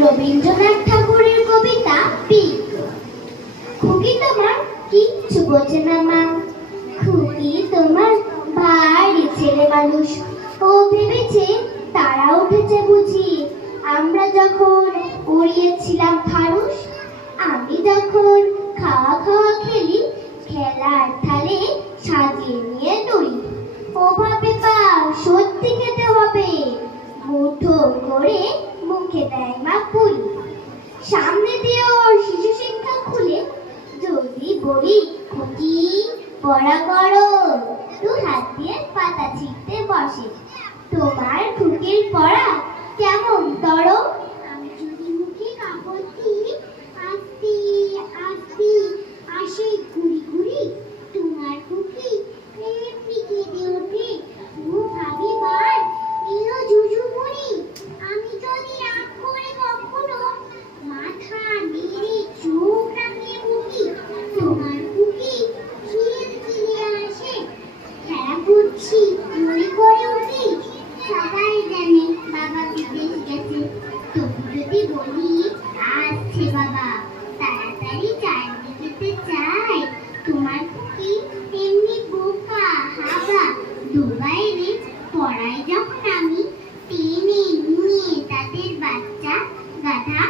রবীন্দ্রনাথ ঠাকুরের কবিতা পিক। খুকি তোমার কিচ্ছু বোঝে না মা, খুকি তোমার ভারী ছেলে মানুষ। ও ভেবেছে তারা উঠেছে বুঝি আমরা যখন উড়িয়েছিলাম ফানুস। আমি যখন খাওয়া খাওয়া খেলি খেলার থালে সাজিয়ে নিয়ে দড়ি। ও ভাবে পা সত্যি খেতে হবে, মুঠো করে মুখে দেয় মা পুরি। সামনে দিয়ে ওর শিশু শিক্ষা খুলে যদি বলি খুকি পড়া করো, দু হাত দিয়ে পাতা ছিঁড়তে বসে। তোমার খুকির পড়া কেমন তর? আমি যদি মুখে কাপড় দিই আস্তে আস্তে আসে ঘুরি ঘুরি। তোমার খুকি এমনি কেঁদে ওঠে, ও ভাবি বার এলো জুজু বুড়ি। আমি যদি রাগ করে কখনো মাথা নেড়ে চোখ রাখিয়ে বকি, তোমার খুকি খিলখিলে আসে, খেলা করছি মনে করে উঠি। সবাই জানে বাবা বিদেশ গেছে, তবু যদি বলি আসছে বাবা তাড়াতাড়ি চাইতে যেতে চাই। তোমার খুকি এমনি বোকা হাবা, দুবাইরে পড়াই যখন আমি টেনে নিয়ে তাদের বাচ্চা গাধা।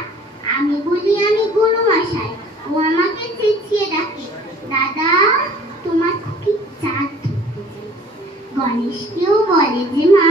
আমি বলি আমি গুরু মশাই, ও আমাকে চেঁচিয়ে ডাকে দাদা। তোমার খুকি চাঁদ ধরতে যায়, গণেশকেও বলে যে মা